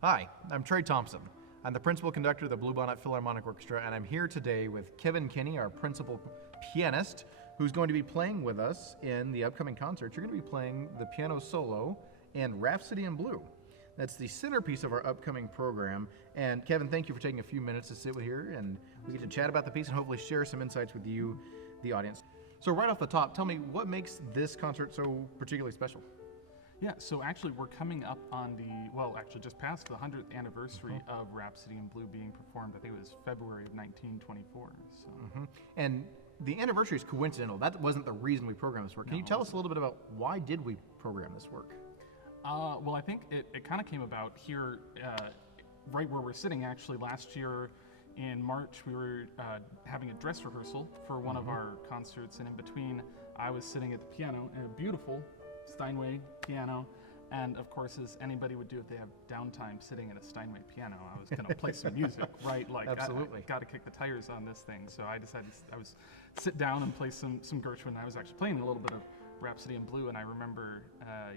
Hi, I'm Trey Thompson. I'm the principal conductor of the Bluebonnet Philharmonic Orchestra, and I'm here today with Kevin Kinney, our principal pianist, who's going to be playing with us in the upcoming concert. You're going to be playing the piano solo and Rhapsody in Blue. That's the centerpiece of our upcoming program. And Kevin, thank you for taking a few minutes to sit with here, and we get to chat about the piece and hopefully share some insights with you, the audience. So right off the top, tell me what makes this concert so particularly special? Yeah, so actually we're coming up on just past the 100th anniversary of Rhapsody in Blue being performed. I think it was February of 1924. So. And the anniversary is coincidental. That wasn't the reason we programmed this work. Can you tell us a little bit about why did we program this work? Well, I think it kind of came about here, right where we're sitting actually. Last year in March, we were having a dress rehearsal for one of our concerts, and in between, I was sitting at the piano, in a beautiful Steinway piano, and of course, as anybody would do if they have downtime sitting at a Steinway piano, I was going to play some music, right? Like, absolutely. I got to kick the tires on this thing, so I decided I was sit down and play some Gershwin. I was actually playing a little bit of Rhapsody in Blue, and I remember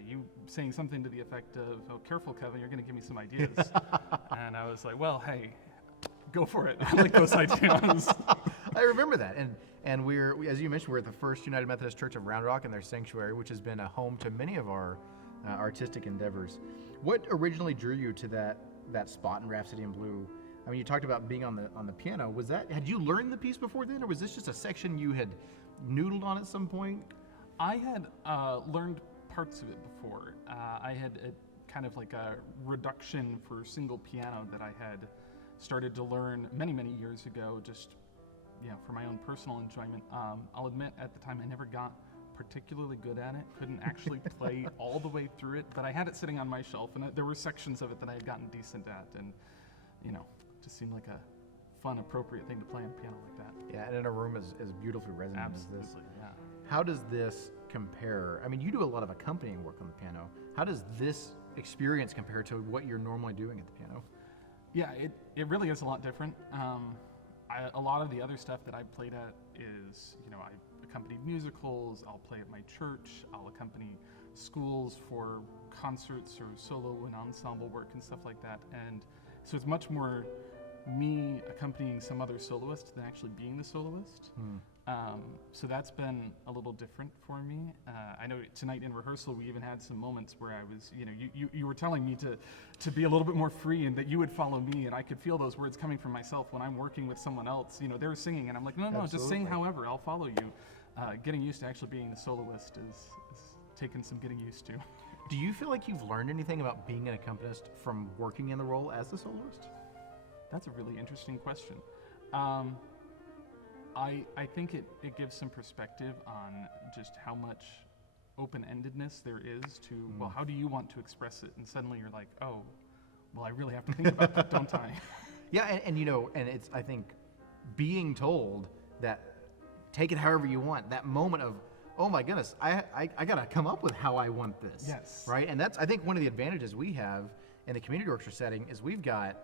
you saying something to the effect of, "Oh, careful, Kevin, you're going to give me some ideas." And I was like, "Well, hey, go for it. I like those ideas." I remember that, and we're, as you mentioned, we're at the First United Methodist Church of Round Rock in their sanctuary, which has been a home to many of our artistic endeavors. What originally drew you to that spot in Rhapsody in Blue? I mean, you talked about being on the piano. Had you learned the piece before then, or was this just a section you had noodled on at some point? I had learned parts of it before. I had kind of like a reduction for single piano that I had started to learn many, many years ago, just for my own personal enjoyment. I'll admit at the time I never got particularly good at it, couldn't actually play all the way through it, but I had it sitting on my shelf, and there were sections of it that I had gotten decent at, and just seemed like a fun, appropriate thing to play on a piano like that. Yeah, and in a room as beautifully resonant as this. Absolutely, yeah. How does this compare? I mean, you do a lot of accompanying work on the piano. How does this experience compare to what you're normally doing at the piano? Yeah, it really is a lot different. A lot of the other stuff that I've played at is, I accompanied musicals, I'll play at my church, I'll accompany schools for concerts or solo and ensemble work and stuff like that. And so it's much more me accompanying some other soloist than actually being the soloist. So that's been a little different for me. I know tonight in rehearsal we even had some moments where I was, you were telling me to be a little bit more free and that you would follow me, and I could feel those words coming from myself when I'm working with someone else. They're singing and I'm like, no, Absolutely. Just sing however, I'll follow you. Getting used to actually being the soloist is taking some getting used to. Do you feel like you've learned anything about being an accompanist from working in the role as the soloist? That's a really interesting question. I think it gives some perspective on just how much open-endedness there is to, well, how do you want to express it? And suddenly you're like, oh, well, I really have to think about that, don't I? Yeah, and it's, I think, being told that take it however you want, that moment of, oh my goodness, I gotta come up with how I want this. Yes. Right? And that's, I think, one of the advantages we have in the community orchestra setting is we've got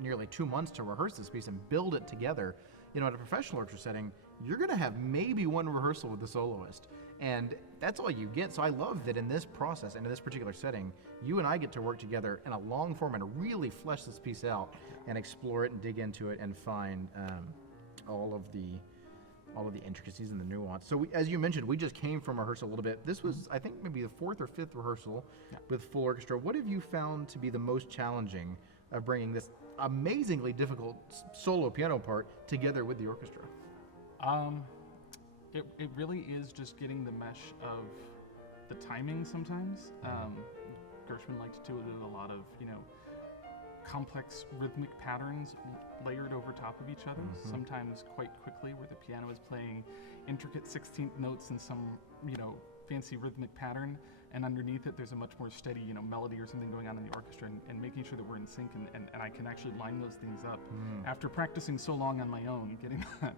nearly 2 months to rehearse this piece and build it together. At a professional orchestra setting, you're going to have maybe one rehearsal with the soloist, and that's all you get. So I love that in this process and in this particular setting, you and I get to work together in a long form and really flesh this piece out and explore it and dig into it and find all of the intricacies and the nuance. So as you mentioned, we just came from rehearsal a little bit. This was, I think, maybe the 4th or 5th rehearsal with full orchestra. What have you found to be the most challenging of bringing this amazingly difficult solo piano part together with the orchestra? It really is just getting the mesh of the timing sometimes. Gershwin liked to do a lot of, complex rhythmic patterns layered over top of each other, sometimes quite quickly, where the piano is playing intricate 16th notes in some, fancy rhythmic pattern, and underneath it there's a much more steady, melody or something going on in the orchestra, and making sure that we're in sync and I can actually line those things up. After practicing so long on my own, getting that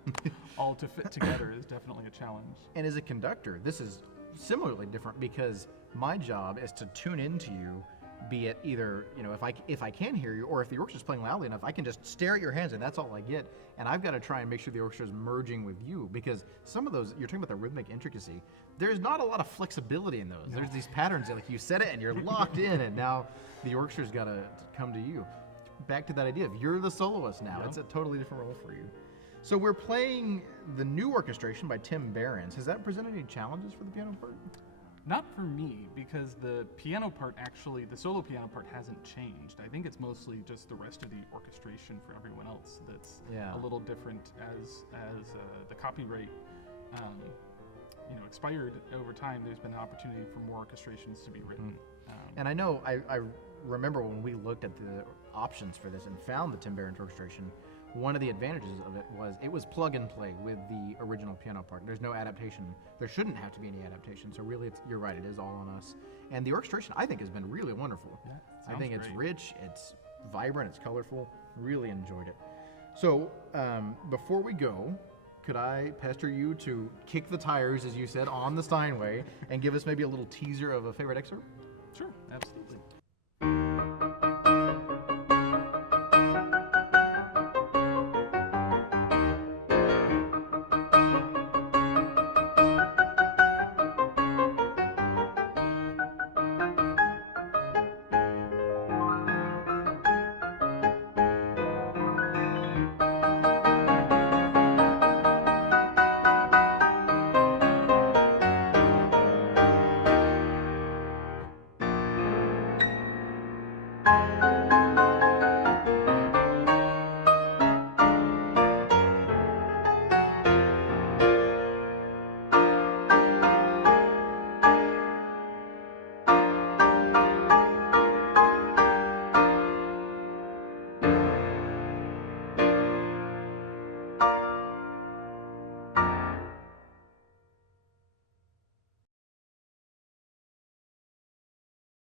all to fit together is definitely a challenge. And as a conductor, this is similarly different because my job is to tune into you be it either, if I can hear you, or if the orchestra's playing loudly enough, I can just stare at your hands and that's all I get. And I've got to try and make sure the orchestra is merging with you, because some of those, you're talking about the rhythmic intricacy, there's not a lot of flexibility in those. No. There's these patterns that, like, you set it and you're locked in, and now the orchestra's got to come to you. Back to that idea of you're the soloist now. It's a totally different role for you. So we're playing the new orchestration by Tim Behrens. Has that presented any challenges for the piano part? Not for me, because the piano part actually, the solo piano part hasn't changed. I think it's mostly just the rest of the orchestration for everyone else that's a little different as the copyright expired over time. There's been an opportunity for more orchestrations to be written. And I know, I remember when we looked at the options for this and found the Tim Behrens orchestration, one of the advantages of it was plug and play with the original piano part. There's no adaptation. There shouldn't have to be any adaptation. So really, you're right, it is all on us. And the orchestration, I think, has been really wonderful. I think it's rich, it's vibrant, it's colorful. Really enjoyed it. So before we go, could I pester you to kick the tires, as you said, on the Steinway and give us maybe a little teaser of a favorite excerpt? Sure, absolutely.